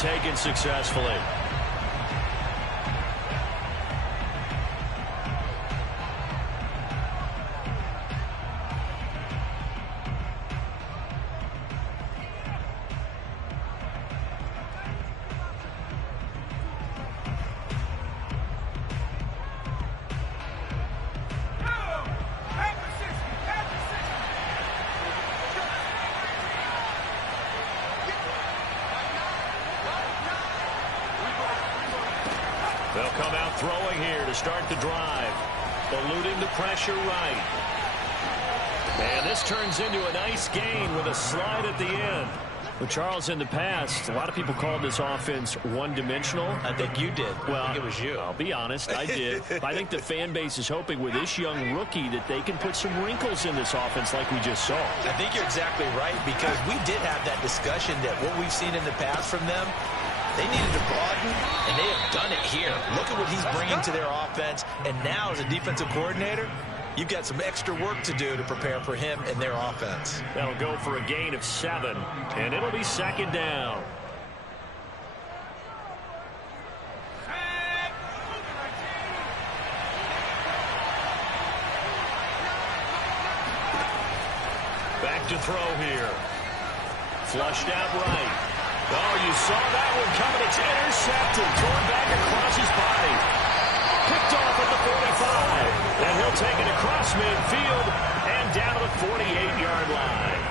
taken successfully. They'll come out throwing here to start the drive. Eluding the pressure right. And this turns into a nice gain with a slide at the end. Well, Charles, in the past, a lot of people called this offense one-dimensional. I think you did. Well, I think it was you. I'll be honest, I did. I think the fan base is hoping with this young rookie that they can put some wrinkles in this offense like we just saw. I think you're exactly right, because we did have that discussion that what we've seen in the past from them, they needed to broaden, and they have done it here. Look at what he's bringing to their offense, and now as a defensive coordinator, you've got some extra work to do to prepare for him and their offense. That'll go for a gain of 7, and it'll be second down. Back to throw here. Flushed out right. Oh, you saw that one coming. It's intercepted. Thrown back across his body. Picked off at the 45. And he'll take it across midfield and down to the 48-yard line.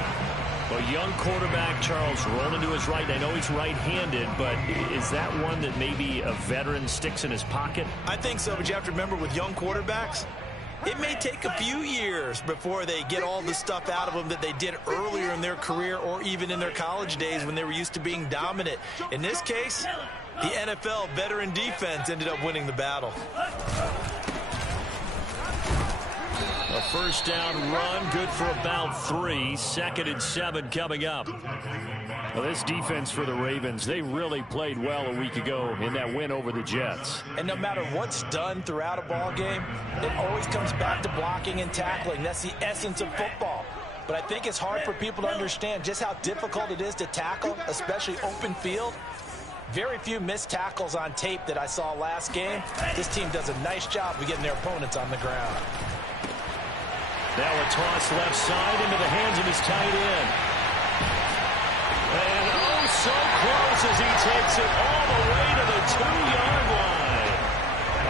A young quarterback, Charles, rolling to his right. I know he's right-handed, but is that one that maybe a veteran sticks in his pocket? I think so, but you have to remember with young quarterbacks, it may take a few years before they get all the stuff out of them that they did earlier in their career or even in their college days when they were used to being dominant. In this case, the NFL veteran defense ended up winning the battle. A first down run, good for about 3. 2nd and 7 coming up. Well, this defense for the Ravens, they really played well a week ago in that win over the Jets. And no matter what's done throughout a ball game, it always comes back to blocking and tackling. That's the essence of football. But I think it's hard for people to understand just how difficult it is to tackle, especially open field. Very few missed tackles on tape that I saw last game. This team does a nice job of getting their opponents on the ground. Now a toss left side into the hands of his tight end. And oh, so close as he takes it all the way to the 2-yard line.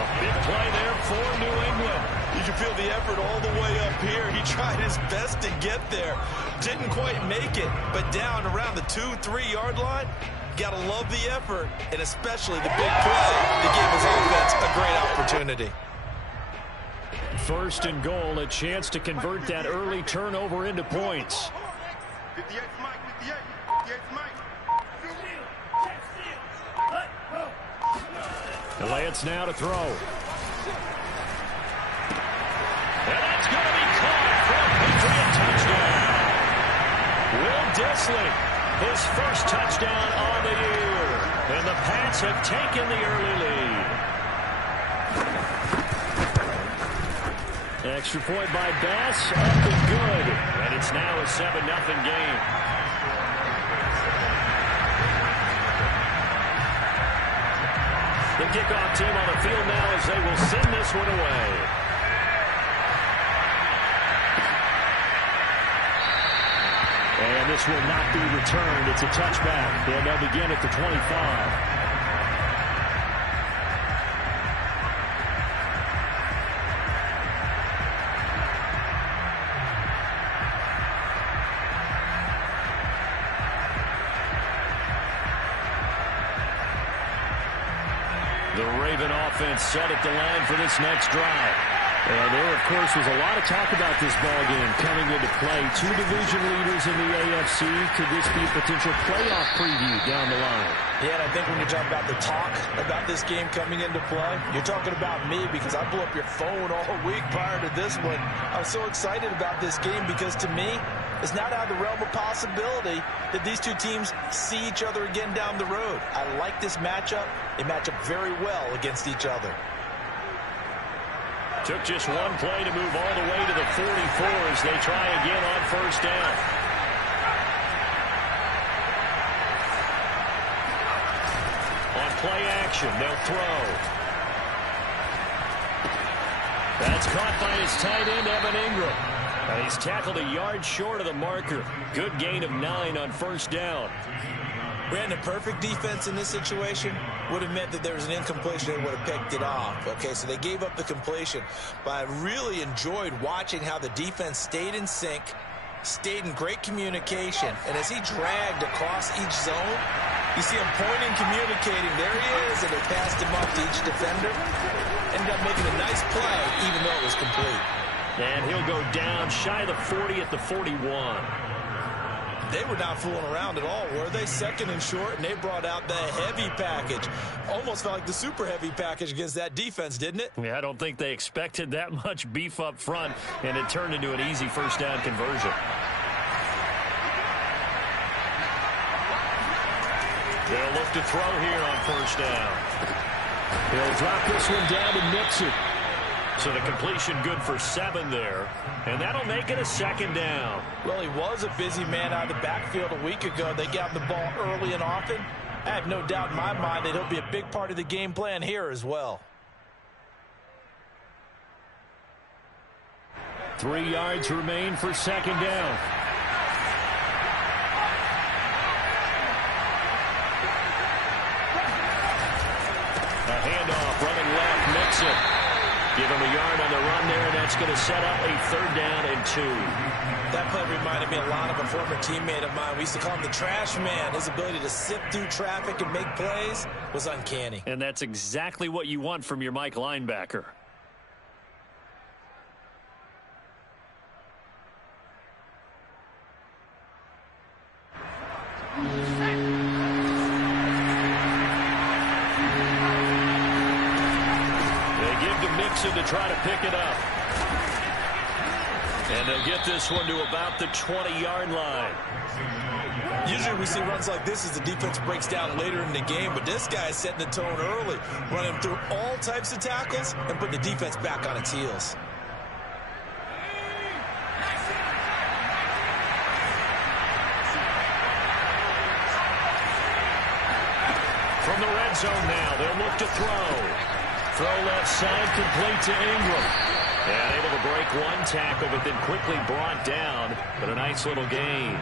A big play there for New England. You can feel the effort all the way up here. He tried his best to get there. Didn't quite make it, but down around the 2-3-yard line, gotta love the effort, and especially the big play that gave his offense a great opportunity. First and goal, a chance to convert that early turnover into points. Lance now to throw. And that's going to be caught for a Patriot touchdown. Will Dissly, his first touchdown on the year. And the Pats have taken the early lead. Extra point by Bass, up and good. And it's now a 7-0 game. The kickoff team on the field now as they will send this one away. And this will not be returned. It's a touchback. And they'll begin at the 25. The Raven offense set at the line for this next drive. And there, of course, was a lot of talk about this ball game coming into play. 2 division leaders in the AFC. Could this be a potential playoff preview down the line? Yeah, and I think when you talk about the talk about this game coming into play, you're talking about me, because I blew up your phone all week prior to this one. I was so excited about this game because, to me, it's not out of the realm of possibility that these two teams see each other again down the road. I like this matchup. They match up very well against each other. Took just one play to move all the way to the 44 as they try again on first down. play action. They'll throw. That's caught by his tight end, Evan Ingram. And he's tackled a yard short of the marker. Good gain of 9 on first down. Brandon, perfect defense in this situation would have meant that there was an incompletion and would have picked it off. Okay, so they gave up the completion. But I really enjoyed watching how the defense stayed in sync, stayed in great communication. And as he dragged across each zone, you see him pointing, communicating. There he is, and they passed him up to each defender. Ended up making a nice play, even though it was complete. And he'll go down shy of the 40 at the 41. They were not fooling around at all, were they? Second and short, and they brought out the heavy package. Almost felt like the super heavy package against that defense, didn't it? Yeah, I don't think they expected that much beef up front, and it turned into an easy first down conversion. They'll look to throw here on first down. He'll drop this one down and mix it. So the completion good for 7 there, and that'll make it a second down. Well, he was a busy man out of the backfield a week ago. They got the ball early and often. I have no doubt in my mind that he'll be a big part of the game plan here as well. 3 yards remain for second down. A handoff, running left, Mixon. Give him a yard on the run there, and that's going to set up a 3rd down and 2. That play reminded me a lot of a former teammate of mine. We used to call him the trash man. His ability to sift through traffic and make plays was uncanny. And that's exactly what you want from your Mike linebacker. To try to pick it up. And they'll get this one to about the 20-yard line. Usually we see runs like this as the defense breaks down later in the game, but this guy is setting the tone early, running through all types of tackles and putting the defense back on its heels. From the red zone now, they'll look to throw. Throw left side, complete to Ingram. And able to break one tackle, but then quickly brought down. But a nice little gain.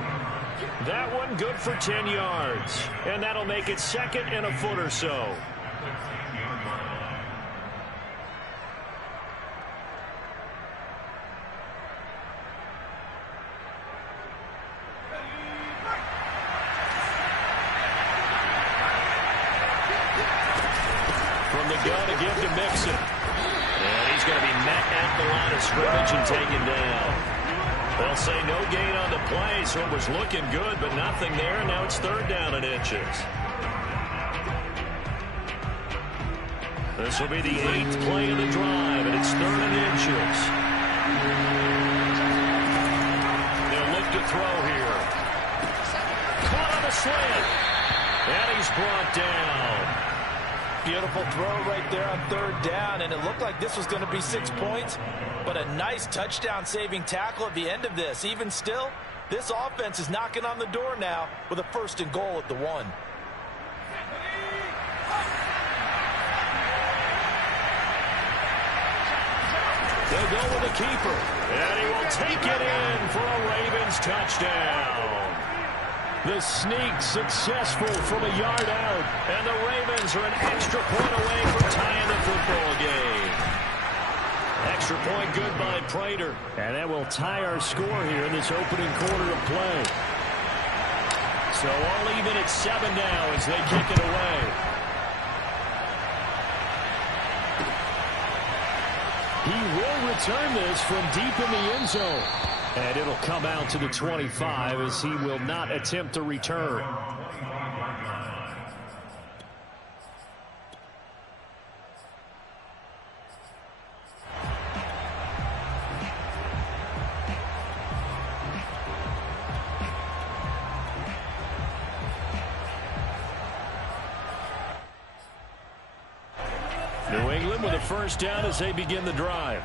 That one good for 10 yards. And that'll make it 2nd and a foot or so. Gun to give to Mixon. And he's going to be met at the line of scrimmage and taken down. They'll say no gain on the play, so it was looking good, but nothing there. Now it's 3rd down and inches. This will be the 8th play of the drive, and it's 3rd and inches. They'll look to throw here. Caught on the slant. And he's brought down. Beautiful throw right there on 3rd down, and it looked like this was going to be 6 points, but a nice touchdown-saving tackle at the end of this. Even still, this offense is knocking on the door now with a 1st and goal at the 1. They'll go with the keeper, and he will take it in for a Ravens touchdown. The sneak successful from a yard out, and the Ravens are an extra point away from tying the football game. Extra point good by Prater, and that will tie our score here in this opening quarter of play. So all even at 7 now as they kick it away. He will return this from deep in the end zone. And it'll come out to the 25 as he will not attempt to return. New England with a 1st down as they begin the drive.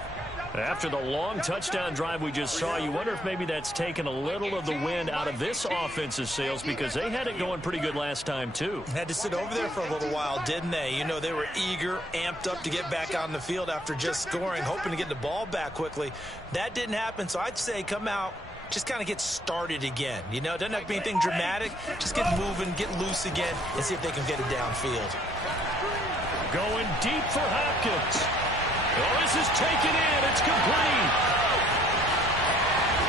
After the long touchdown drive we just saw, you wonder if maybe that's taken a little of the wind out of this offense's sails because they had it going pretty good last time, too. Had to sit over there for a little while, didn't they? You know, they were eager, amped up to get back on the field after just scoring, hoping to get the ball back quickly. That didn't happen, so I'd say come out, just kind of get started again. You know, it doesn't have to be anything dramatic. Just get moving, get loose again, and see if they can get it downfield. Going deep for Hopkins. Oh, this is taken in. It's complete.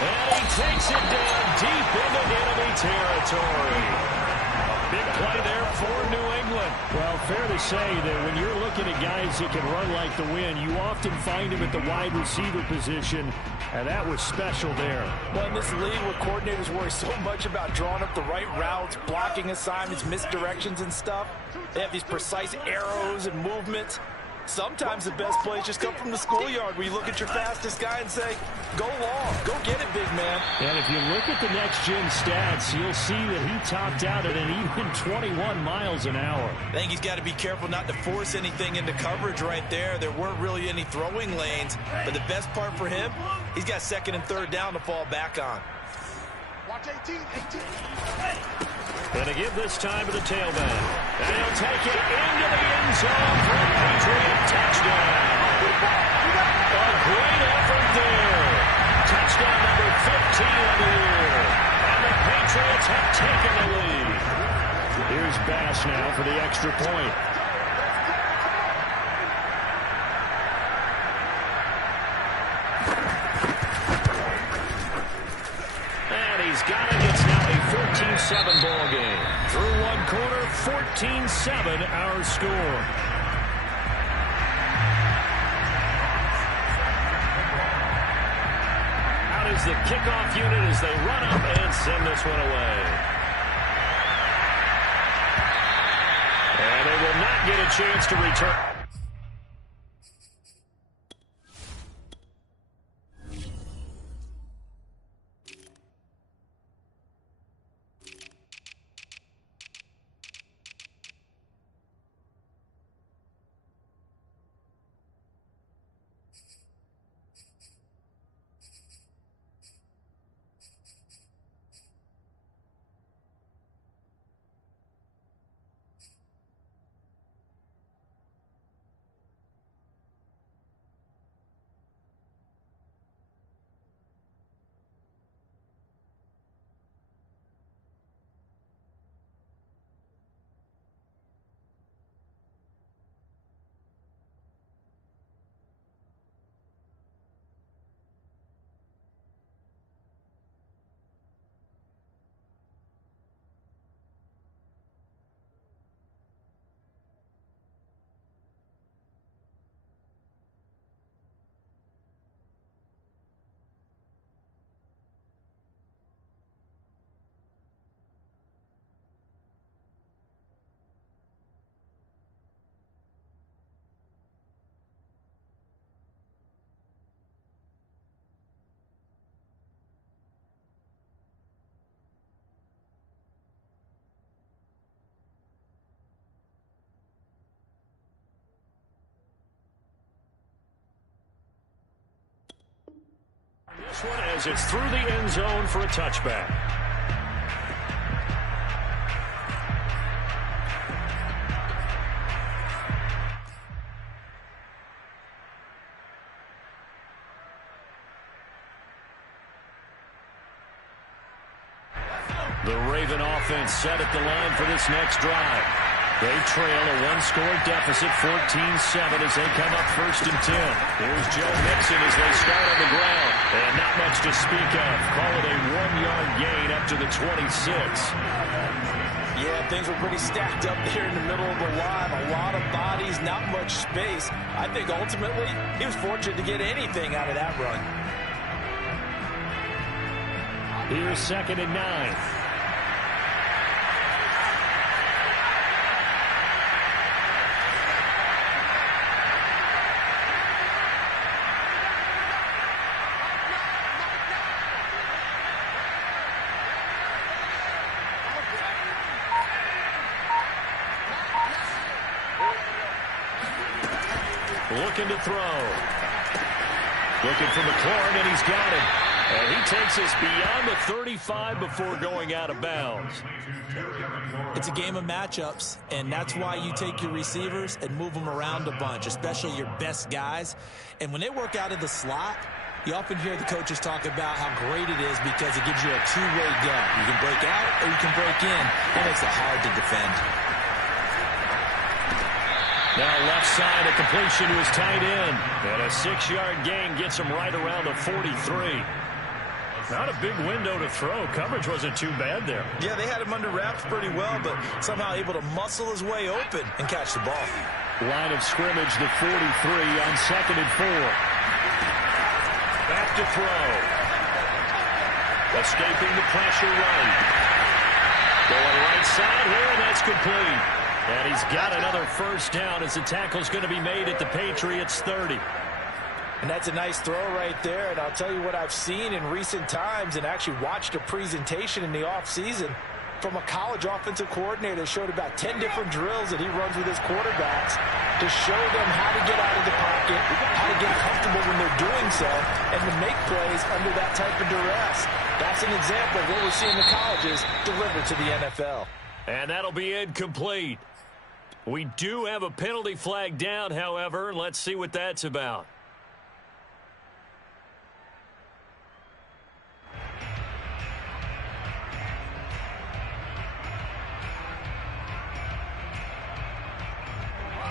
And he takes it down deep into enemy territory. Big play there for New England. Well, fair to say that when you're looking at guys that can run like the wind, you often find them at the wide receiver position, and that was special there. Well, in this league where coordinators worry so much about drawing up the right routes, blocking assignments, misdirections and stuff, they have these precise arrows and movements. Sometimes the best plays just come from the schoolyard where you look at your fastest guy and say, go long, go get it, big man. And if you look at the next-gen stats, you'll see that he topped out at an even 21 miles an hour. I think he's got to be careful not to force anything into coverage right there. There weren't really any throwing lanes, but the best part for him, he's got second and third down to fall back on. Watch 18. Going to give this time to the tailback. And he'll take it into the end zone for a Patriot touchdown. A great effort there. Touchdown number 15 of the year. And the Patriots have taken the lead. Here's Bass now for the extra point. And he's got it. It's now a 14-7 ball game. Through one quarter, 14-7 our score. Out is the kickoff unit as they run up and send this one away. And they will not get a chance to return. This one as it's through the end zone for a touchback. The Raven offense set at the line for this next drive. They trail a one-score deficit, 14-7, as they come up 1st and 10. Here's Joe Mixon as they start on the ground. And not much to speak of. Call it a 1-yard gain up to the 26. Yeah, things were pretty stacked up there in the middle of the line. A lot of bodies, not much space. I think ultimately he was fortunate to get anything out of that run. Here's 2nd and 9. Looking to throw. Looking for McLaurin, and he's got him. And he takes us beyond the 35 before going out of bounds. It's a game of matchups, and that's why you take your receivers and move them around a bunch, especially your best guys. And when they work out of the slot, you often hear the coaches talk about how great it is because it gives you a two-way go. You can break out or you can break in. That makes it hard to defend. Now left side, a completion to his tight end. And a 6-yard gain gets him right around the 43. Not a big window to throw. Coverage wasn't too bad there. Yeah, they had him under wraps pretty well, but somehow able to muscle his way open and catch the ball. Line of scrimmage, the 43 on 2nd and 4. Back to throw. Escaping the pressure right. Going right side here, and that's complete. And he's got another first down as the tackle's going to be made at the Patriots' 30. And that's a nice throw right there. And I'll tell you what I've seen in recent times and actually watched a presentation in the offseason from a college offensive coordinator that showed about 10 different drills that he runs with his quarterbacks to show them how to get out of the pocket, how to get comfortable when they're doing so, and to make plays under that type of duress. That's an example of what we're seeing the colleges deliver to the NFL. And that'll be incomplete. We do have a penalty flag down, however. Let's see what that's about.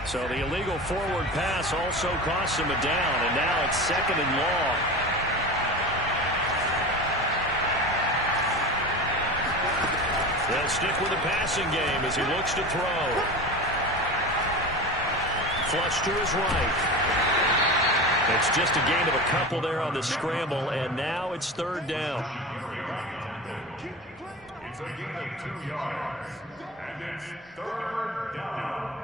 So the illegal forward pass also costs him a down, and now it's 2nd and long. They'll stick with the passing game as he looks to throw. Flush to his right. It's just a gain of a couple there on the scramble, and now it's 3rd down. It's a gain of 2 yards, and it's 3rd down.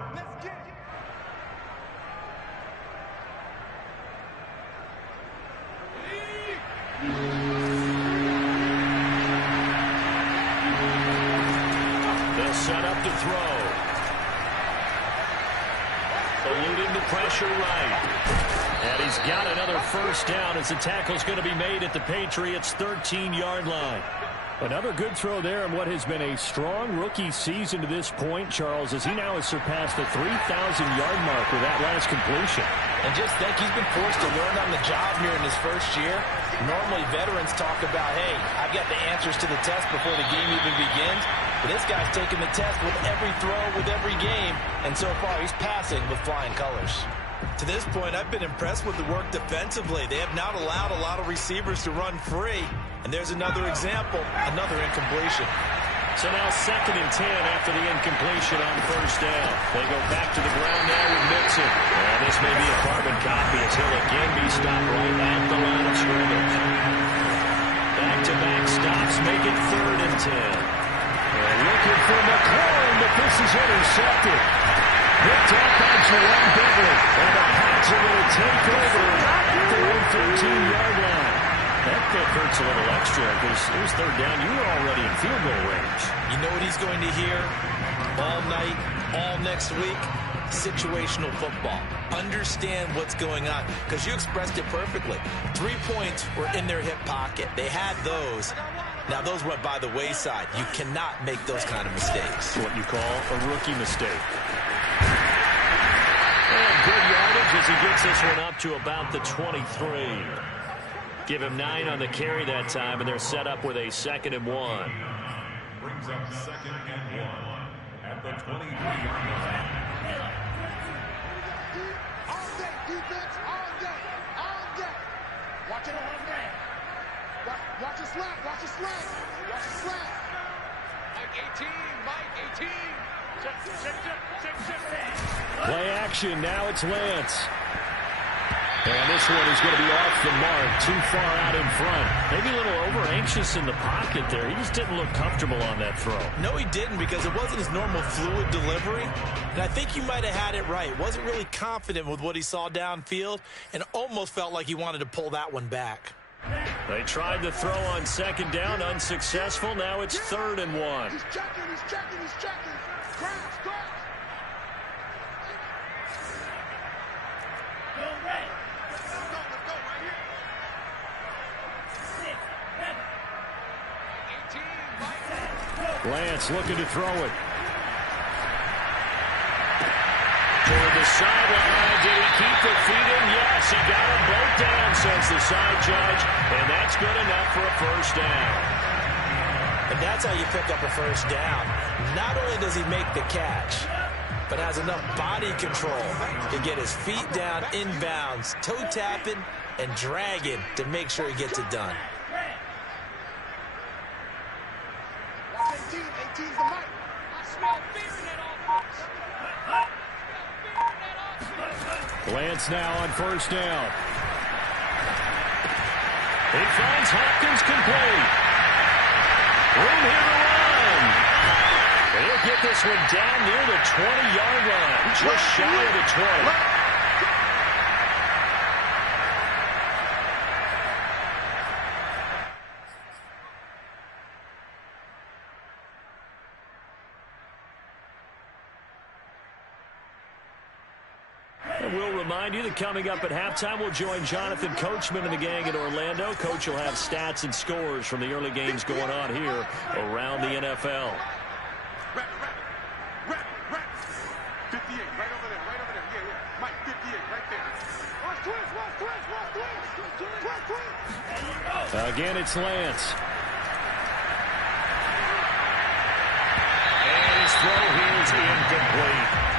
They'll set up to throw. Eluding the pressure right. And he's got another first down as the tackle's going to be made at the Patriots' 13-yard line. Another good throw there in what has been a strong rookie season to this point, Charles, as he now has surpassed the 3,000-yard mark with that last completion. And just think, he's been forced to learn on the job here in his first year. Normally, veterans talk about, hey, I've got the answers to the test before the game even begins. But this guy's taking the test with every throw, with every game. And so far, he's passing with flying colors. To this point, I've been impressed with the work defensively. They have not allowed a lot of receivers to run free. And there's another example, another incompletion. So now 2nd and 10 after the incompletion on first down. They go back to the ground now with Mixon. And this may be a carbon copy as he'll again be stopped right at the line of scrimmage. Back-to-back stops make it 3rd and 10. And looking for McLaurin, but this is intercepted. Picked up by J1mbo, and the Pats are going to take over the 13-yard line. That pick hurts a little extra because it was 3rd down. You were already in field goal range. You know what he's going to hear all night, all next week? Situational football. Understand what's going on, because you expressed it perfectly. 3 points were in their hip pocket. They had those. Now, those went by the wayside. You cannot make those kind of mistakes. What you call a rookie mistake. And good yardage as he gets this one up to about the 23. Give him 9 on the carry that time, and they're set up with a 2nd and 1. Brings up 2nd and 1 at the 23-yard line. All day, defense, all day, all day. Watch it all day. Watch it slant, watch it slant, watch it slant. Mike 18. Check. Play action, now it's Lance. And this one is going to be off the mark, too far out in front. Maybe a little over-anxious in the pocket there. He just didn't look comfortable on that throw. No, he didn't, because it wasn't his normal fluid delivery. And I think you might have had it right. Wasn't really confident with what he saw downfield and almost felt like he wanted to pull that one back. They tried the throw on 2nd down, unsuccessful. Now it's 3rd and 1. He's checking. Crash. Lance looking to throw it. Toward the sideline. Did he keep the feet in? Yes, he got them both down, says the side judge. And that's good enough for a first down. And that's how you pick up a first down. Not only does he make the catch, but has enough body control to get his feet down inbounds, toe tapping and dragging to make sure he gets it done. 18's the mic. I smell fear in that offense. Lance now on first down. He finds Hopkins complete. Room here to run. He'll get this one down near the 20-yard line. Just shy of the 20. We'll remind you that coming up at halftime, we'll join Jonathan Coachman and the gang in Orlando. Coach will have stats and scores from the early games going on here around the NFL. Rap. 58, right over there. Yeah. Mike, 58, right there. Watch twins. Again, it's Lance. And his throw here is incomplete.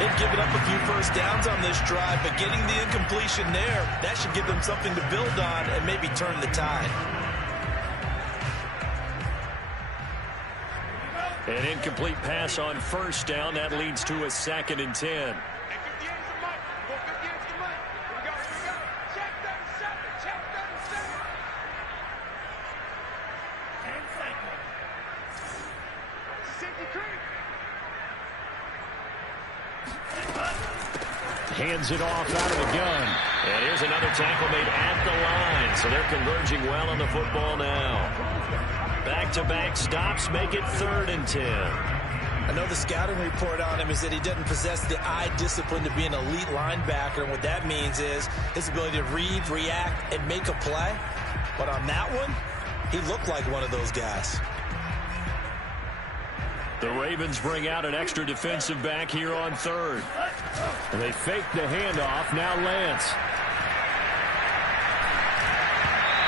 They've given up a few first downs on this drive, but getting the incompletion there, that should give them something to build on and maybe turn the tide. An incomplete pass on first down. That leads to a 2nd and 10. Hands it off out of the gun. And here's another tackle made at the line. So they're converging well on the football now. Back-to-back stops make it 3rd and 10. I know the scouting report on him is that he doesn't possess the eye discipline to be an elite linebacker. And what that means is his ability to read, react, and make a play. But on that one, he looked like one of those guys. The Ravens bring out an extra defensive back here on 3rd. They fake the handoff. Now Lance.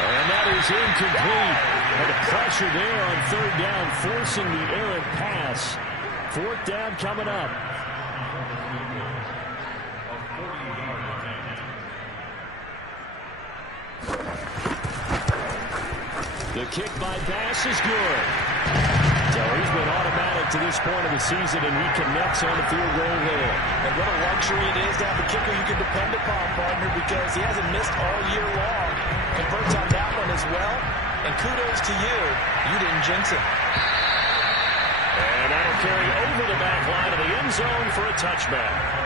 And that is incomplete. And the pressure there on 3rd down, forcing the errant pass. 4th down coming up. The kick by Bass is good. So he's been automatic to this point of the season, and he connects on the field goal there. And what a luxury it is to have a kicker you can depend upon, partner, because he hasn't missed all year long. Converts on that one as well. And kudos to you. You didn't jinx him. And that'll carry over the back line of the end zone for a touchback.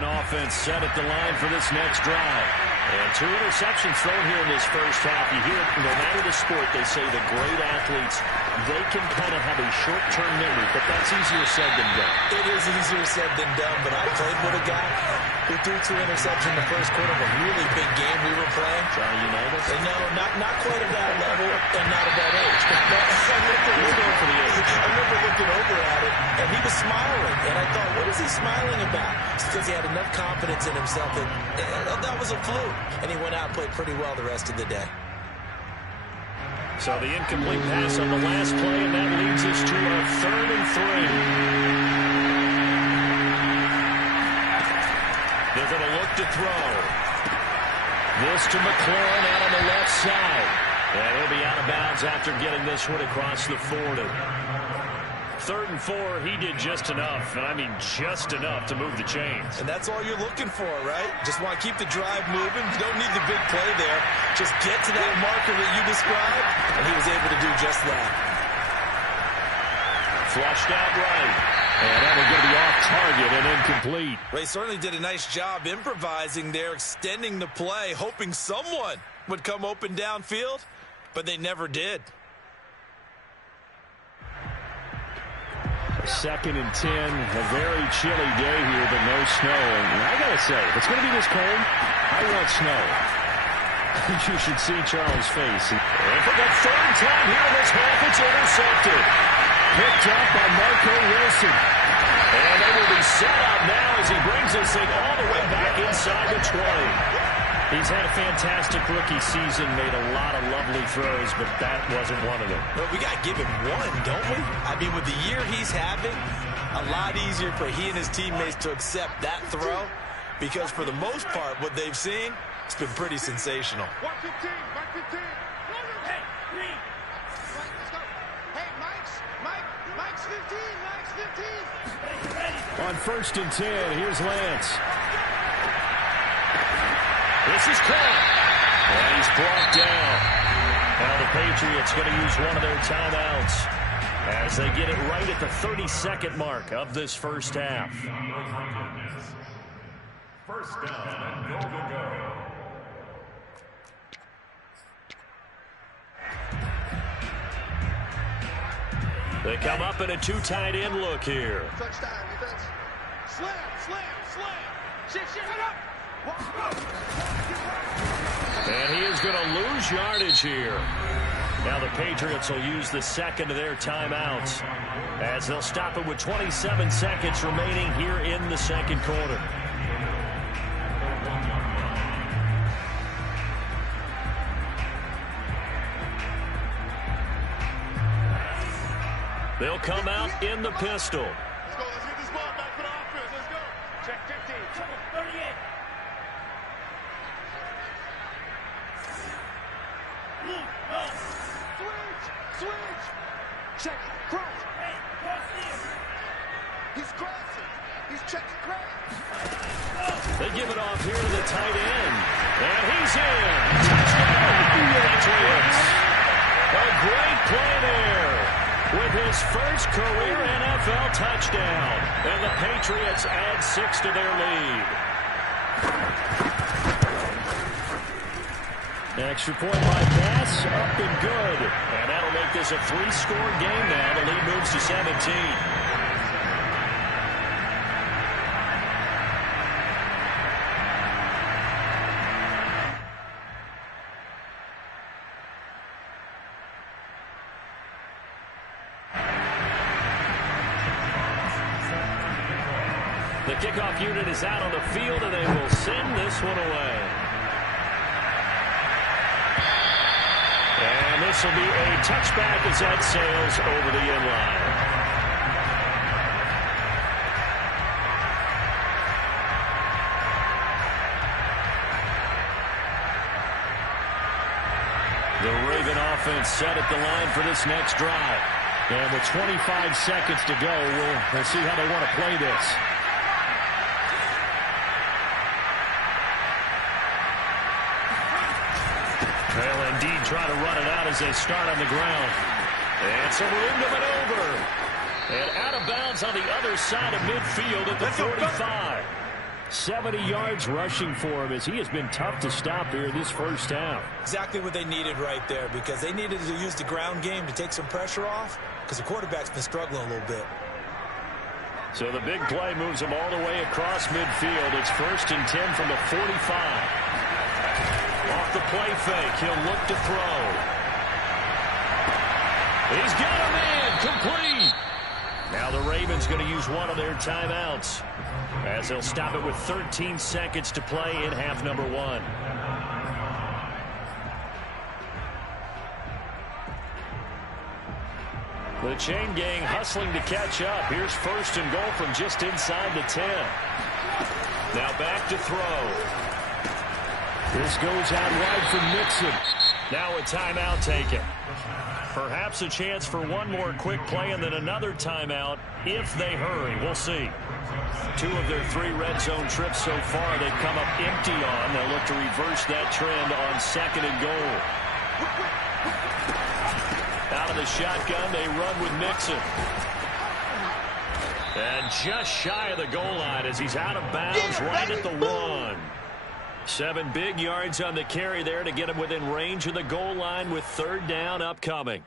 Offense set at the line for this next drive. And 2 interceptions thrown here in this first half. You hear, no matter the sport, they say the great athletes, they can kind of have a short-term memory, but that's easier said than done. It is easier said than done, but I played with a guy who threw 2 interceptions in the first quarter of a really big game we were playing. Johnny Unitas? No, not quite at that level and not at that age. I remember looking over at it, and he was smiling, and I thought, what is he smiling about? It's because he had enough confidence in himself that was a fluke, and he went out and played pretty well the rest of the day. So the incomplete pass on the last play, and that leads us to a 3rd and 3. They're going to look to throw. This to McLaurin out on the left side. And he'll be out of bounds after getting this one across the 40. 3rd and 4, he did just enough, and I mean just enough to move the chains. And that's all you're looking for, right? Just want to keep the drive moving. You don't need the big play there. Just get to that marker that you described, and he was able to do just that. Flushed out right. And that will get the off target and incomplete. Ray certainly did a nice job improvising there, extending the play, hoping someone would come open downfield, but they never did. 2nd and 10. A very chilly day here, but no snow. And I got to say, if it's going to be this cold, I want snow. You should see Charles' face. And for the 3rd time here in this half, it's intercepted. Picked up by Marco Wilson. And they will be set up now as he brings this thing all the way back inside the 20. He's had a fantastic rookie season, made a lot of lovely throws, but that wasn't one of them. Well, we got to give him one, don't we? I mean, with the year he's having, a lot easier for he and his teammates to accept that throw because for the most part, what they've seen, it's been pretty sensational. 115, 115. Hey, Green. Let's go. Hey, Mike's 15, Mike's 15. On 1st and 10, here's Lance. This is caught. And he's brought down. Now the Patriots going to use one of their timeouts as they get it right at the 32nd mark of this first half. First down and goal to go. They come up in a 2 tight end look here. Touchdown, defense. Slam, slam, slam. Shift it up. And he is going to lose yardage here. Now the Patriots will use the 2nd of their timeouts as they'll stop it with 27 seconds remaining here in the 2nd quarter. They'll come out in the pistol. Let's go. Let's get this ball back for the offense. Let's go. Check 15. 38. Switch. Check. Cross. He's crossing. He's checking cross. They give it off here to the tight end. And he's in. Touchdown, Patriots. A great play there with his first career NFL touchdown. And the Patriots add 6 to their lead. Extra point by pass, up and good. And that'll make this a 3-score game now. The lead moves to 17. The kickoff unit is out on the field, and they will send this one away. And this will be a touchback as that sails over the end line. The Raven offense set at the line for this next drive. And with 25 seconds to go, we'll see how they want to play this. They'll indeed try to run it out as they start on the ground. And some room to maneuver. And out of bounds on the other side of midfield at the 45. 70 yards rushing for him as he has been tough to stop here this first half. Exactly what they needed right there because they needed to use the ground game to take some pressure off because the quarterback's been struggling a little bit. So the big play moves him all the way across midfield. It's 1st and 10 from the 45. Off the play fake, he'll look to throw. He's got him in, complete. Now the Ravens going to use one of their timeouts as they'll stop it with 13 seconds to play in half number 1. The chain gang hustling to catch up. Here's 1st and goal from just inside the 10. Now back to throw. This goes out wide for Mixon. Now a timeout taken. Perhaps a chance for one more quick play and then another timeout if they hurry. We'll see. 2 of their 3 red zone trips so far they've come up empty on. They'll look to reverse that trend on 2nd and goal. Out of the shotgun, they run with Mixon. And just shy of the goal line as he's out of bounds right at the 1. 7 big yards on the carry there to get him within range of the goal line with 3rd down upcoming.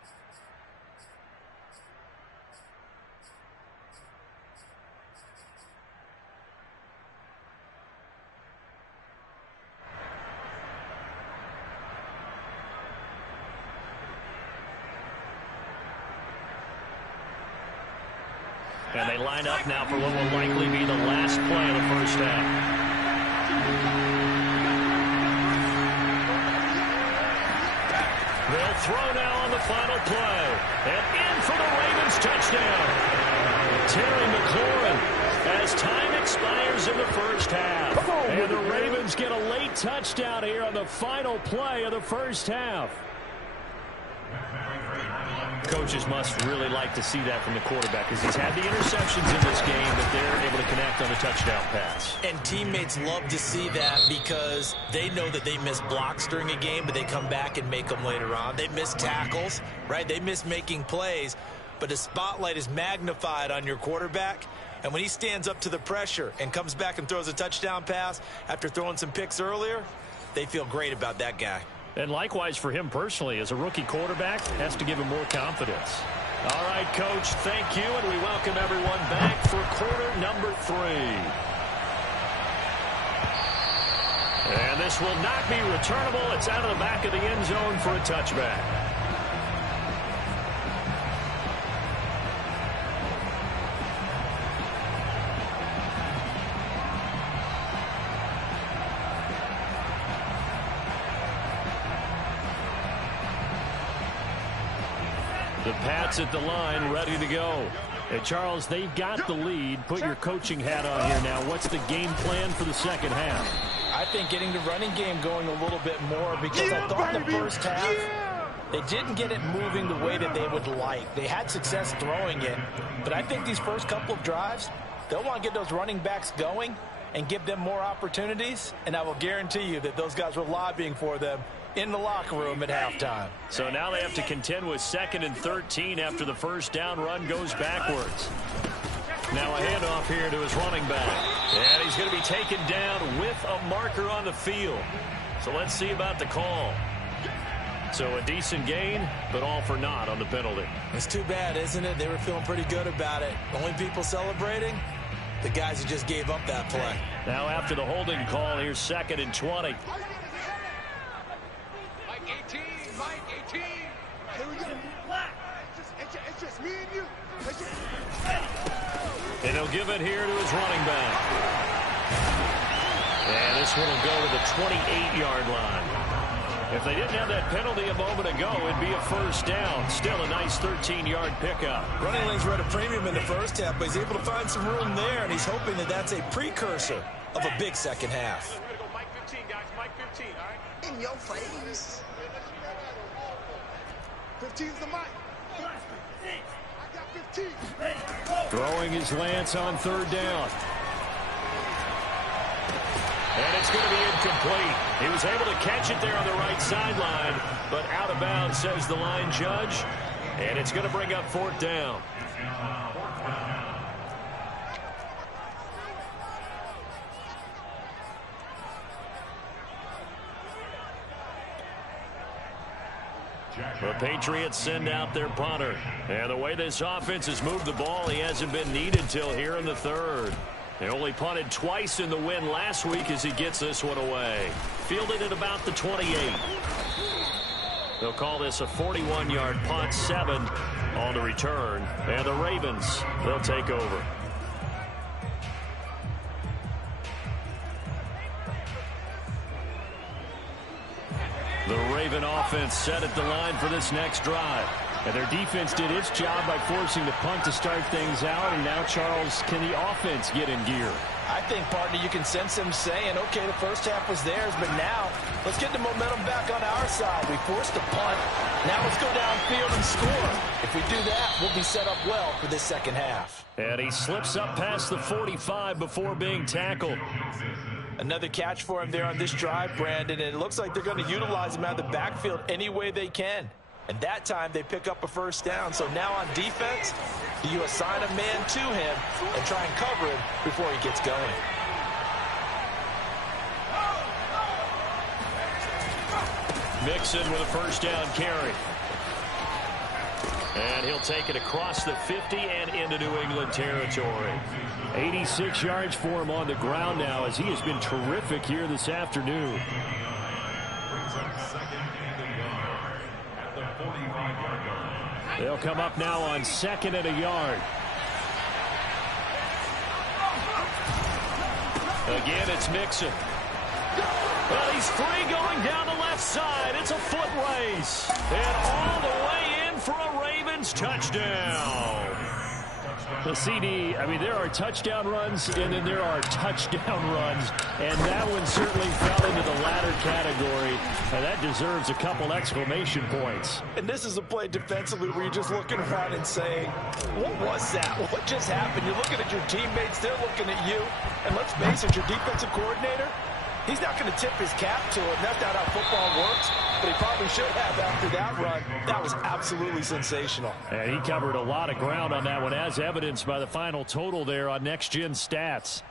And they line up now for what will likely be the last play of the first half. They'll throw now on the final play. And in for the Ravens touchdown. Terry McLaurin as time expires in the first half. And the Ravens get a late touchdown here on the final play of the first half. Coaches must really like to see that from the quarterback because he's had the interceptions in this game, but they're able to connect on the touchdown pass. And teammates love to see that because they know that they miss blocks during a game, but they come back and make them later on. They miss tackles, right? They miss making plays, but the spotlight is magnified on your quarterback. And when he stands up to the pressure and comes back and throws a touchdown pass after throwing some picks earlier, they feel great about that guy. And likewise for him personally, as a rookie quarterback, has to give him more confidence. All right, Coach, thank you, and we welcome everyone back for quarter number 3. And this will not be returnable. It's out of the back of the end zone for a touchback. The Pats at the line, ready to go. Hey, Charles, they've got the lead. Put your coaching hat on here now. What's the game plan for the second half? I think getting the running game going a little bit more because I thought in the first half they didn't get it moving the way that they would like. They had success throwing it, but I think these first couple of drives, they'll want to get those running backs going and give them more opportunities, and I will guarantee you that those guys were lobbying for them in the locker room at halftime. So now they have to contend with 2nd and 13 after the first down run goes backwards. Now a handoff here to his running back. And he's going to be taken down with a marker on the field. So let's see about the call. So a decent gain, but all for naught on the penalty. It's too bad, isn't it? They were feeling pretty good about it. Only people celebrating, the guys who just gave up that play. Now after the holding call, here's 2nd and 20. Mike 18. Here we go. It's just me and you. And he'll give it here to his running back. And this one will go to the 28-yard line. If they didn't have that penalty a moment ago, it'd be a first down. Still a nice 13-yard pickup. Running lanes were at a premium in the first half, but he's able to find some room there, and he's hoping that that's a precursor of a big second half. We're going to go Mike 15, guys. Mike 15, all right? In your face. 15's the mic. I got 15. Throwing his Lance on 3rd down. And it's going to be incomplete. He was able to catch it there on the right sideline, but out of bounds, says the line judge. And it's going to bring up 4th down. The Patriots send out their punter. And the way this offense has moved the ball, he hasn't been needed till here in the 3rd. They only punted twice in the win last week as he gets this one away. Fielded at about the 28. They'll call this a 41-yard punt, 7 on the return. And the Ravens, they'll take over. The Raven offense set at the line for this next drive. And their defense did its job by forcing the punt to start things out. And now, Charles, can the offense get in gear? I think, partner, you can sense them saying, okay, the first half was theirs, but now let's get the momentum back on our side. We forced a punt. Now let's go downfield and score. If we do that, we'll be set up well for this second half. And he slips up past the 45 before being tackled. Another catch for him there on this drive, Brandon, and it looks like they're going to utilize him out of the backfield any way they can. And that time they pick up a first down. So now on defense, you assign a man to him and try and cover him before he gets going. Mixon with a first down carry. And he'll take it across the 50 and into New England territory. 86 yards for him on the ground now as he has been terrific here this afternoon. They'll come up now on 2nd and a yard. Again, it's Mixon. Well, he's free going down the left side. It's a foot race. And all the way in for a Ravens touchdown. The CD, I mean, there are touchdown runs, and then there are touchdown runs. And that one certainly fell into the latter category. And that deserves a couple exclamation points. And this is a play defensively where you're just looking around and saying, what was that? What just happened? You're looking at your teammates. They're looking at you. And let's face it, your defensive coordinator, he's not going to tip his cap to it. That's not how football works, but he probably should have after that run. That was absolutely sensational. And he covered a lot of ground on that one, as evidenced by the final total there on Next Gen Stats.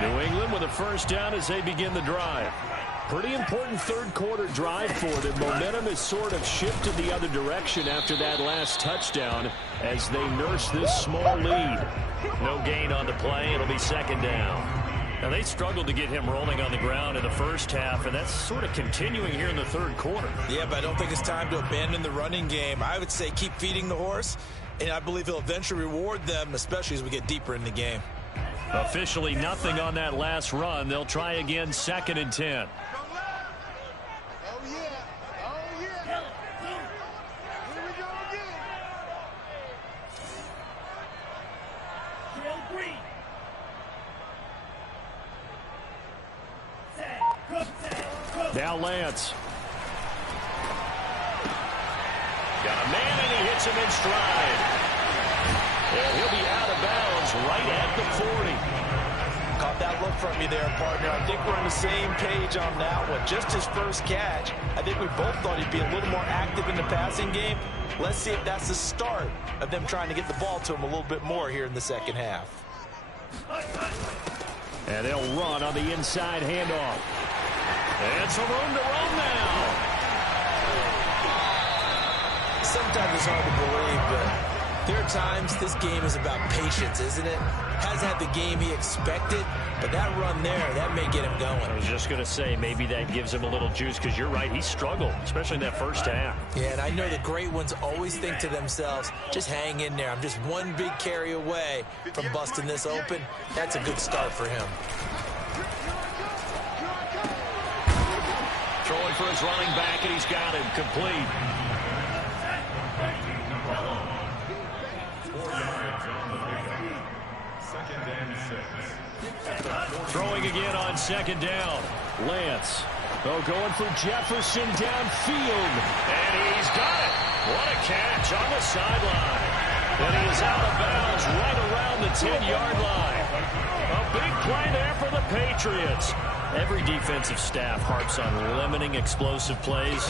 New England with a first down as they begin the drive. Pretty important third quarter drive for them. Momentum has sort of shifted the other direction after that last touchdown as they nurse this small lead. No gain on the play. It'll be second down. Now, they struggled to get him rolling on the ground in the first half, and that's sort of continuing here in the third quarter. Yeah, but I don't think it's time to abandon the running game. I would say keep feeding the horse, and I believe he'll eventually reward them, especially as we get deeper in the game. Officially nothing on that last run. They'll try again, 2nd and 10. Now Lance. Got a man, and he hits him in stride. And he'll be out of bounds right at the 40. Caught that look from you there, partner. I think we're on the same page on that one. Just his first catch. I think we both thought he'd be a little more active in the passing game. Let's see if that's the start of them trying to get the ball to him a little bit more here in the second half. And they'll run on the inside handoff. And some room to roam now. Sometimes it's hard to believe, but there are times this game is about patience, isn't it? Hasn't had the game he expected, but that run there, that may get him going. I was just going to say, maybe that gives him a little juice, because you're right, he struggled, especially in that first half. Yeah, and I know the great ones always think to themselves, just hang in there. I'm just one big carry away from busting this open. That's a good start for him. Throwing for his running back, and he's got him complete. Throwing again on 2nd down. Lance. Oh, going for Jefferson downfield. And he's got it. What a catch on the sideline. And he is out of bounds right around the 10-yard line. A big play there for the Patriots. Every defensive staff harps on limiting explosive plays.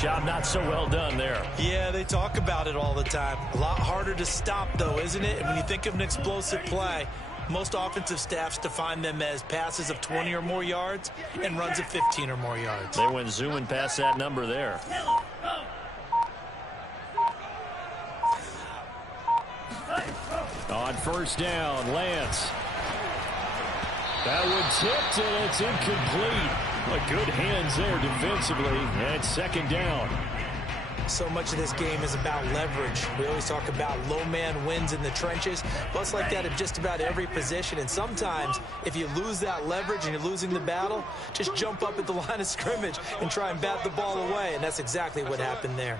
Job not so well done there. Yeah, they talk about it all the time. A lot harder to stop, though, isn't it? And when you think of an explosive play, most offensive staffs define them as passes of 20 or more yards and runs of 15 or more yards. They went zooming past that number there. On first down, Lance. That one tipped, and it's incomplete. But good hands there defensively, and it's 2nd down. So much of this game is about leverage. We always talk about low man wins in the trenches. Well, it's like that at just about every position. And sometimes, if you lose that leverage and you're losing the battle, just jump up at the line of scrimmage and try and bat the ball away. And that's exactly what happened there.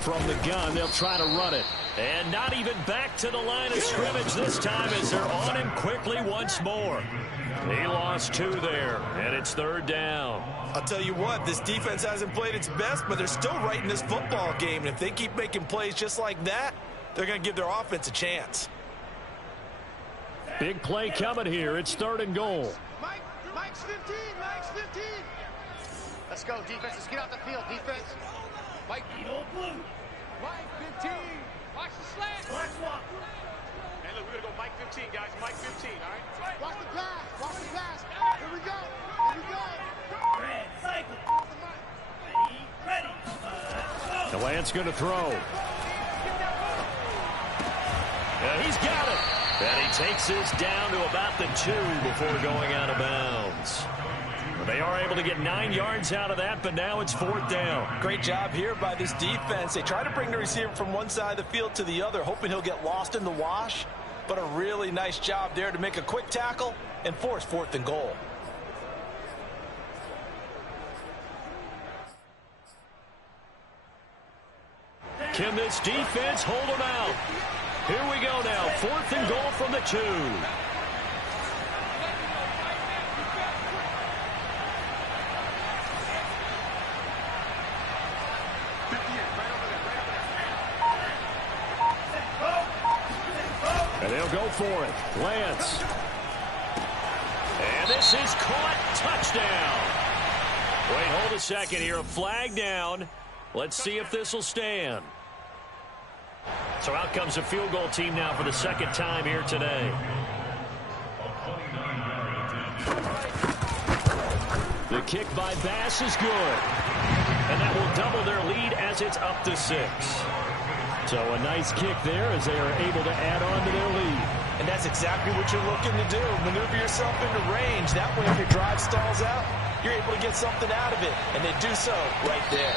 From the gun, they'll try to run it. And not even back to the line of scrimmage this time as they're on him quickly once more. He lost 2 there, and it's 3rd down. I'll tell you what, this defense hasn't played its best, but they're still right in this football game. And if they keep making plays just like that, they're going to give their offense a chance. Big play coming here. It's 3rd and goal. Mike's 15. Mike's 15. Let's go, defense. Let's get out the field, defense. Mike. Mike 15. Watch the slant. Hey, look, we're going to go Mike 15, guys. Mike 15, all right? Watch the pass. Watch the pass. Here we go. Here we go. Red cycle. Ready. The Lance going to throw. And he's got it. And he takes this down to about the 2 before going out of bounds. They are able to get 9 yards out of that, but now it's 4th down. Great job here by this defense. They try to bring the receiver from one side of the field to the other, hoping he'll get lost in the wash. But a really nice job there to make a quick tackle and force 4th and goal. Can this defense hold them out? Here we go now. 4th and goal from the 2. And they'll go for it. Lance. And this is caught. Touchdown. Wait, hold a second here. A flag down. Let's see if this will stand. So out comes a field goal team now for the 2nd time here today. The kick by Bass is good. And that will double their lead as it's up to 6. So a nice kick there as they are able to add on to their lead. And that's exactly what you're looking to do. Maneuver yourself into range. That way, if your drive stalls out, you're able to get something out of it. And they do so right there.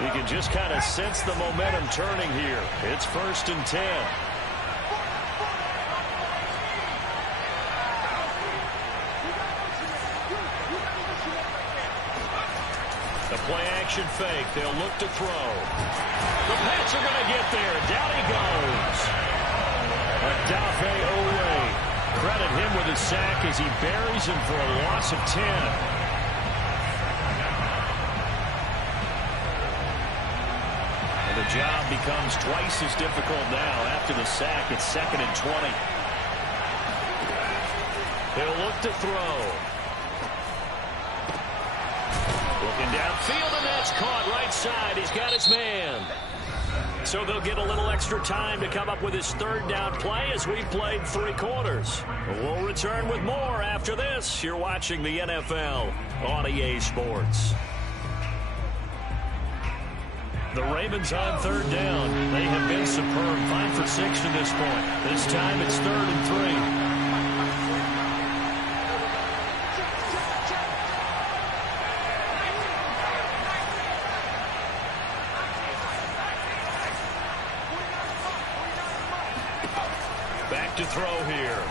You can just kind of sense the momentum turning here. It's 1st and 10. The play action fake. They'll look to throw. The Pats are going to get there. Down he goes. Adafe Oweh. Credit him with his sack as he buries him for a loss of 10. The job becomes twice as difficult now after the sack. It's 2nd and 20. He'll look to throw. Looking downfield, and that's caught right side. He's got his man. So they'll get a little extra time to come up with his 3rd down play as we've played 3 quarters. We'll return with more after this. You're watching the NFL on EA Sports. The Ravens on 3rd down. They have been superb. 5 for 6 to this point. This time it's 3rd and 3. Back to throw here.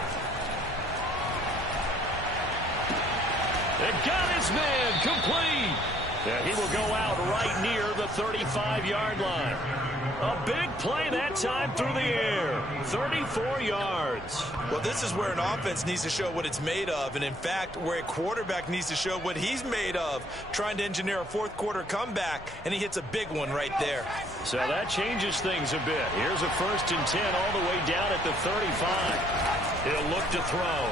They got his man complete. And he will go out right near the 35-yard line. A big play that time through the air. 34 yards. Well, this is where an offense needs to show what it's made of. And, in fact, where a quarterback needs to show what he's made of. Trying to engineer a 4th quarter comeback, and he hits a big one right there. So that changes things a bit. Here's a 1st and 10 all the way down at the 35. He'll look to throw.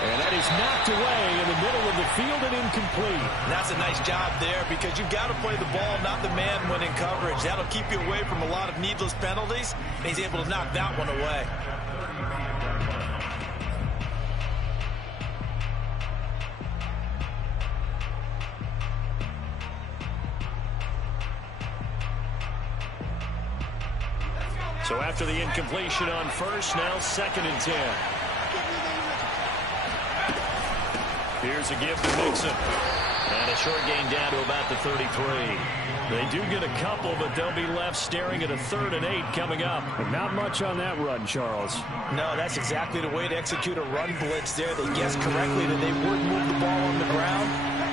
And that is knocked away in the middle of the field and incomplete. And that's a nice job there because you've got to play the ball, not the man when in coverage. That'll keep you away from a lot of needless penalties, and he's able to knock that one away. So after the incompletion on 1st, now 2nd and 10. Here's a give to Mixon. And a short gain down to about the 33. They do get a couple, but they'll be left staring at a 3rd and 8 coming up. But not much on that run, Charles. No, that's exactly the way to execute a run blitz there. They guessed correctly that they would move the ball on the ground,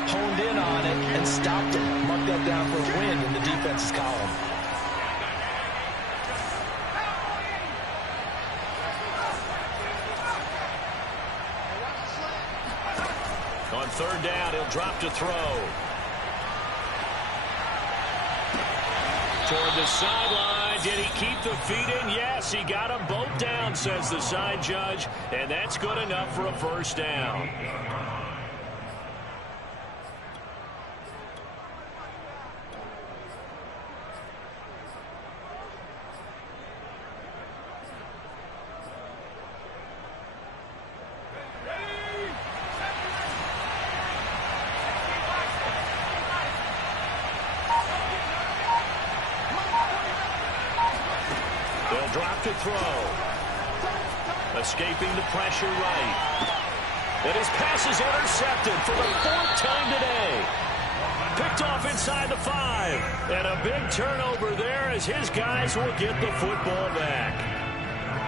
honed in on it, and stopped it. Marked that down for a win in the defense's column. On 3rd down, he'll drop to throw. Toward the sideline. Did he keep the feet in? Yes, he got them both down, says the side judge. And that's good enough for a 1st down. throw. Escaping the pressure right. And his pass is intercepted for the 4th time today. Picked off inside the 5. And a big turnover there as his guys will get the football back.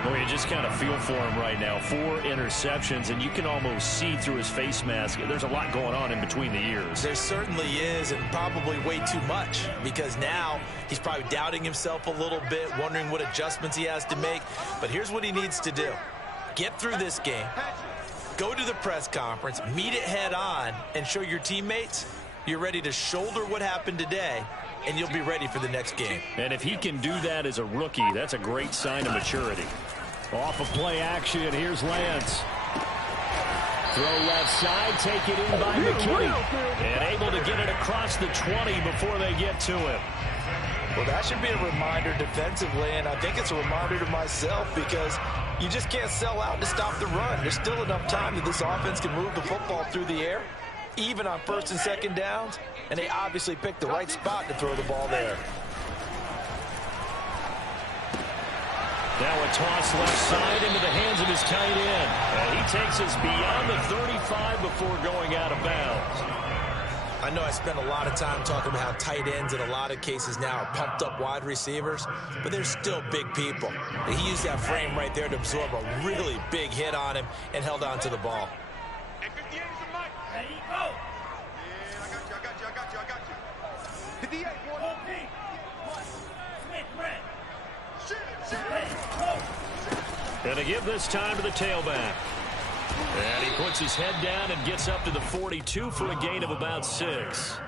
Well, you just kind of feel for him right now. 4 interceptions, and you can almost see through his face mask. There's a lot going on in between the ears. There certainly is, and probably way too much, because now he's probably doubting himself a little bit, wondering what adjustments he has to make. But here's what he needs to do. Get through this game, go to the press conference, meet it head on, and show your teammates you're ready to shoulder what happened today, and you'll be ready for the next game. And if he can do that as a rookie, that's a great sign of maturity. Off of play action, here's Lance. Throw left side, take it in by McKinney. And able to get it across the 20 before they get to him. Well, that should be a reminder defensively, and I think it's a reminder to myself, because you just can't sell out to stop the run. There's still enough time that this offense can move the football through the air, even on 1st and 2nd downs, and they obviously picked the right spot to throw the ball there. Now a toss left side into the hands of his tight end. And he takes us beyond the 35 before going out of bounds. I know I spent a lot of time talking about how tight ends in a lot of cases now are pumped up wide receivers, but they're still big people. And he used that frame right there to absorb a really big hit on him and held on to the ball. Hey, 58 is the mic. Ready, go. Yeah, I got you. 58, boy. Gonna give this time to the tailback. And he puts his head down and gets up to the 42 for a gain of about 6.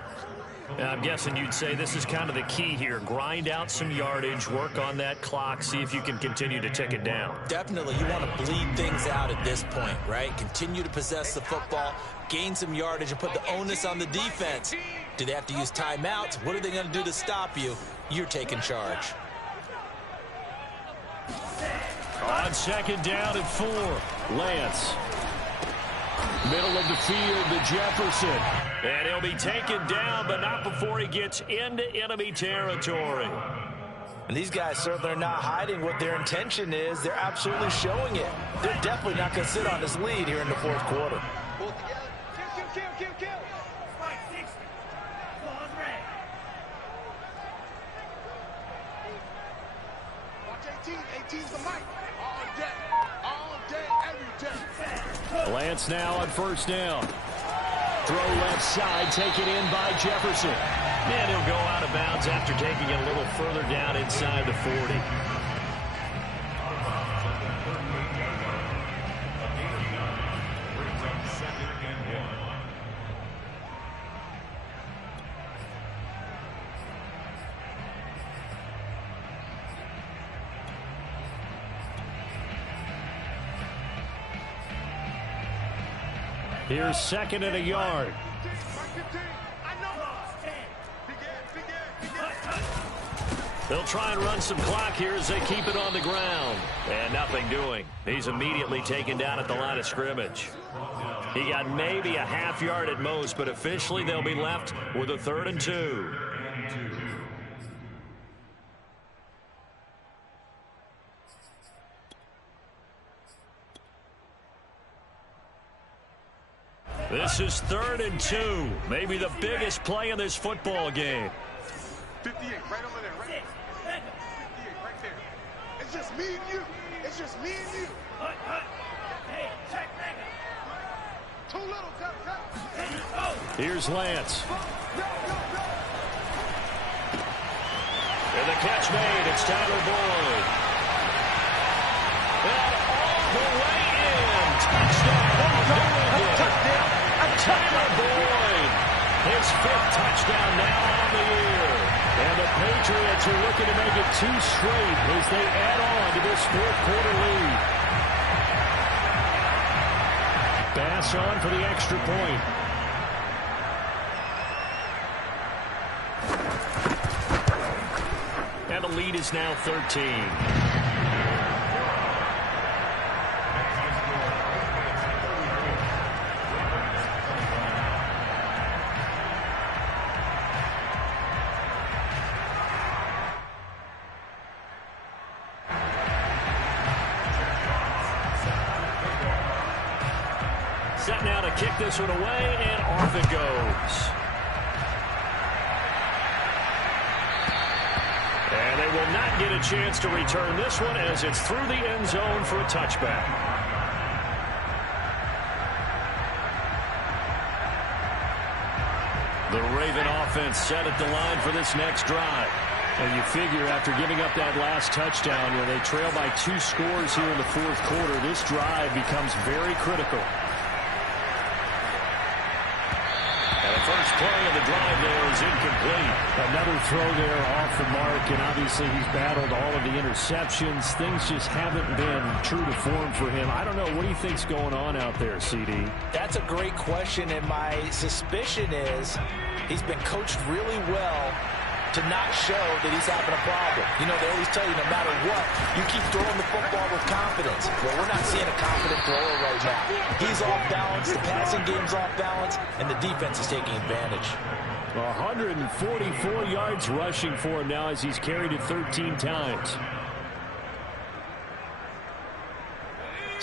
And I'm guessing you'd say this is kind of the key here. Grind out some yardage, work on that clock, see if you can continue to tick it down. Definitely, you want to bleed things out at this point, right? Continue to possess the football, gain some yardage, and put the onus on the defense. Do they have to use timeouts? What are they going to do to stop you? You're taking charge. On 2nd down and 4, Lance. Middle of the field to Jefferson. And he'll be taken down, but not before he gets into enemy territory. And these guys certainly are not hiding what their intention is. They're absolutely showing it. They're definitely not going to sit on this lead here in the 4th quarter. Pull together. Kill. Watch 18. 18's the mic. All day, every day. Lance now on 1st down. Throw left side, taken in by Jefferson. And he'll go out of bounds after taking it a little further down inside the 40. Here's 2nd and a yard. They'll try and run some clock here as they keep it on the ground. And nothing doing. He's immediately taken down at the line of scrimmage. He got maybe a half yard at most, but officially they'll be left with a 3rd and 2. This is 3rd and 2. Maybe the biggest play in this football game. 58, right over there, right? 58, right there. It's just me and you. Too little, tap. Here's Lance. And the catch made. It's Tyler Boyd. And all the way in. Touchdown. Tyler Boyd. His 5th touchdown now on the year. And the Patriots are looking to make it 2 straight as they add on to this 4th quarter lead. Bass on for the extra point. And the lead is now 13. Set now to kick this one away, and off it goes. And they will not get a chance to return this one as it's through the end zone for a touchback. The Raven offense set at the line for this next drive. And you figure after giving up that last touchdown, when they trail by 2 scores here in the fourth quarter, this drive becomes very critical. And the first play of the drive there is incomplete. Another throw there off the mark, and obviously he's battled all of the interceptions. Things just haven't been true to form for him. I don't know. What do you think's going on out there, CD? That's a great question, and my suspicion is he's been coached really well to not show that he's having a problem. You know, they always tell you no matter what, you keep throwing the football with confidence. Well, we're not seeing a confident thrower right now. He's off balance, the passing game's off balance, and the defense is taking advantage. 144 yards rushing for him now as he's carried it 13 times.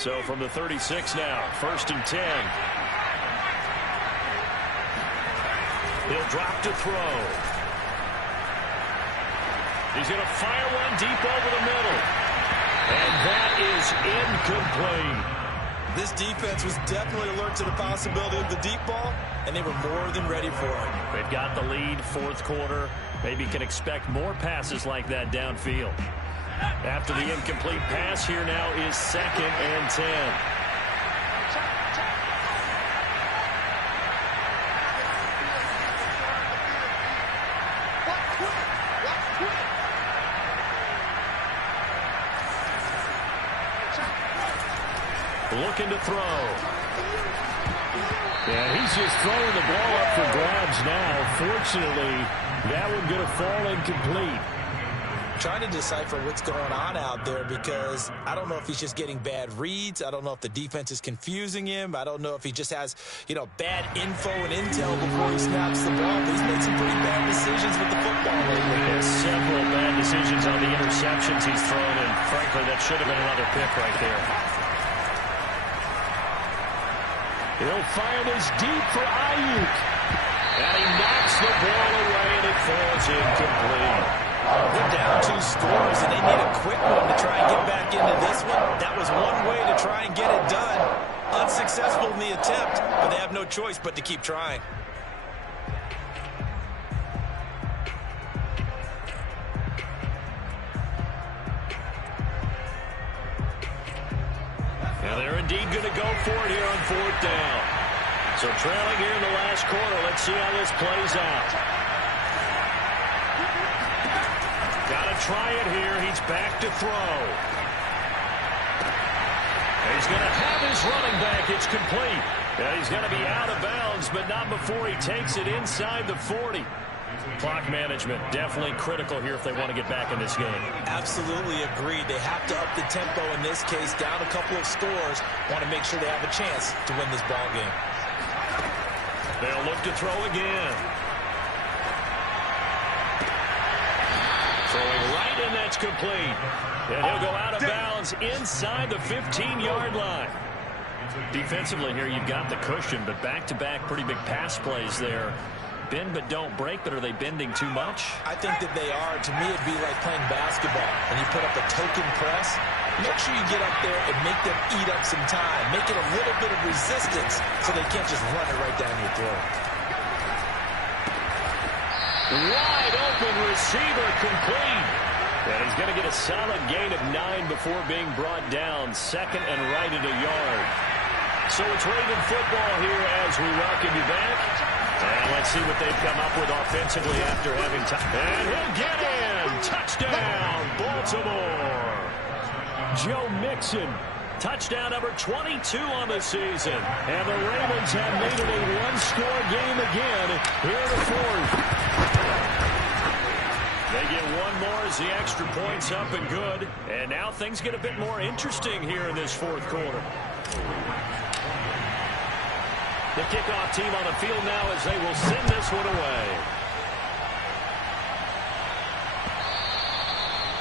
So from the 36 now, 1st and 10. He'll drop to throw. He's going to fire one deep over the middle. And that is incomplete. This defense was definitely alert to the possibility of the deep ball, and they were more than ready for it. They've got the lead, fourth quarter. Maybe can expect more passes like that downfield. After the incomplete pass, here now is 2nd and 10. Looking to throw. Yeah, he's just throwing the ball up for grabs now. Fortunately, that one going to fall incomplete. Trying to decipher what's going on out there because I don't know if he's just getting bad reads. I don't know if the defense is confusing him. I don't know if he just has, bad info and intel before he snaps the ball. But he's made some pretty bad decisions with the football lately. Yeah, several bad decisions on the interceptions he's thrown, and frankly, that should have been another pick right there. He'll fire this deep for Ayuk. And he knocks the ball away, and it falls incomplete. They're down 2 scores, and they need a quick one to try and get back into this one. That was one way to try and get it done. Unsuccessful in the attempt, but they have no choice but to keep trying. And they're indeed going to go for it here on 4th down. So trailing here in the last quarter. Let's see how this plays out. Got to try it here. He's back to throw. And he's going to have his running back. It's complete. And he's going to be out of bounds, but not before he takes it inside the 40. Clock management definitely critical here if they want to get back in this game. Absolutely agreed. They have to up the tempo in this case. Down a couple of scores. Want to make sure they have a chance to win this ball game. They'll look to throw again. Throwing right, and that's complete. And he'll go out of bounds inside the 15-yard line. Defensively here, you've got the cushion, but back-to-back pretty big pass plays there. Bend but don't break, but are they bending too much? I think that they are. To me, it'd be like playing basketball. When you put up a token press, make sure you get up there and make them eat up some time. Make it a little bit of resistance so they can't just run it right down your throat. Wide open receiver complete. And he's going to get a solid gain of 9 before being brought down. 2nd and right at a yard. So it's Raven football here as we welcome you back. And let's see what they've come up with offensively after having time. And he'll get in. Touchdown, Baltimore. Joe Mixon. Touchdown number 22 on the season. And the Ravens have made it a one-score game again here in the 4th. They get one more as the extra point's up and good. And now things get a bit more interesting here in this 4th quarter. The kickoff team on the field now as they will send this one away.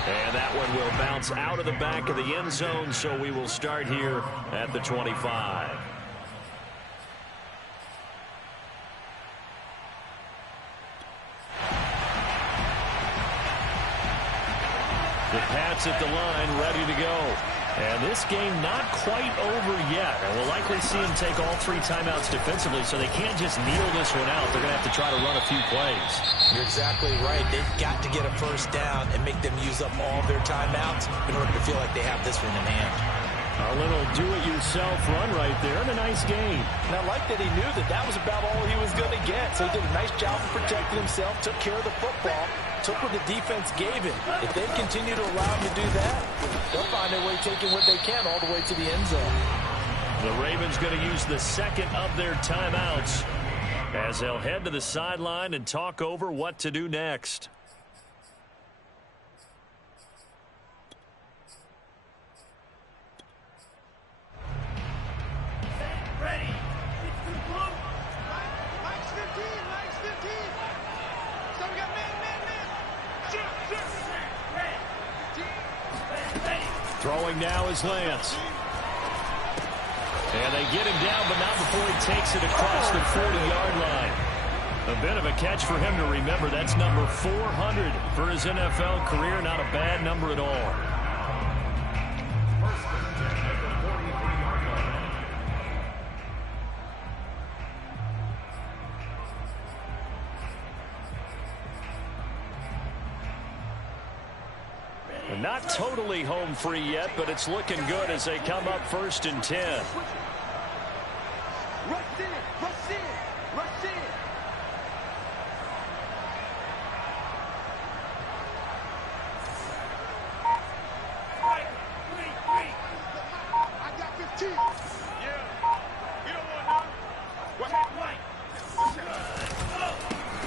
And that one will bounce out of the back of the end zone, so we will start here at the 25. timeouts at the line, ready to go. And this game not quite over yet. And we'll likely see him take all 3 timeouts defensively, so they can't just kneel this one out. They're going to have to try to run a few plays. You're exactly right. They've got to get a first down and make them use up all their timeouts in order to feel like they have this one in hand. A little do-it-yourself run right there, and a nice game. And I like that he knew that that was about all he was going to get. So he did a nice job of protecting himself, took care of the football, took what the defense gave him. If they continue to allow him to do that, they'll find their way taking what they can all the way to the end zone. The Ravens going to use the second of their timeouts as they'll head to the sideline and talk over what to do next. Throwing now is Lance. And they get him down, but not before he takes it across the 40-yard line. A bit of a catch for him to remember. That's number 400 for his NFL career. Not a bad number at all. Not totally home free yet, but it's looking good as they come up 1st and 10. Rush in, rush in, rush in. I got 15. Yeah. You don't want none. What happened?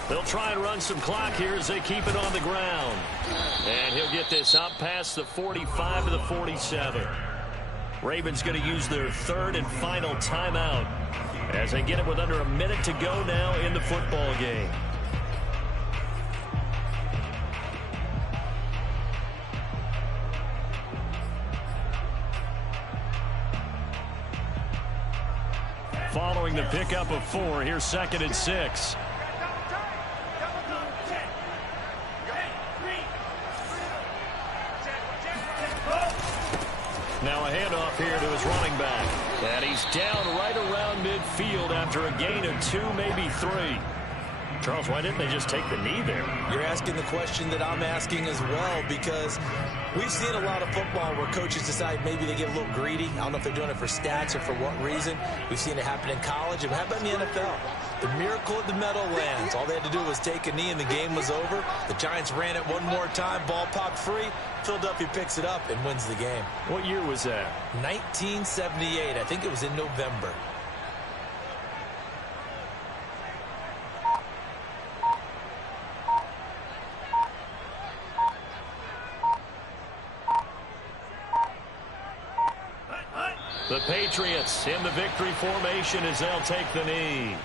They'll try and run some clock here as they keep it on the ground. And he'll get this up past the 45 to the 47. Ravens going to use their 3rd and final timeout as they get it with under a minute to go now in the football game. Following the pickup of 4, here's 2nd and 6. Now a handoff here to his running back. And he's down right around midfield after a gain of 2, maybe 3. Charles, why didn't they just take the knee there? You're asking the question that I'm asking as well, because we've seen a lot of football where coaches decide maybe they get a little greedy. I don't know if they're doing it for stats or for what reason. We've seen it happen in college. And how about in the NFL? The miracle at the Meadowlands. All they had to do was take a knee and the game was over. The Giants ran it one more time. Ball popped free. Philadelphia picks it up and wins the game. What year was that? 1978. I think it was in November. The Patriots in the victory formation as they'll take the knee.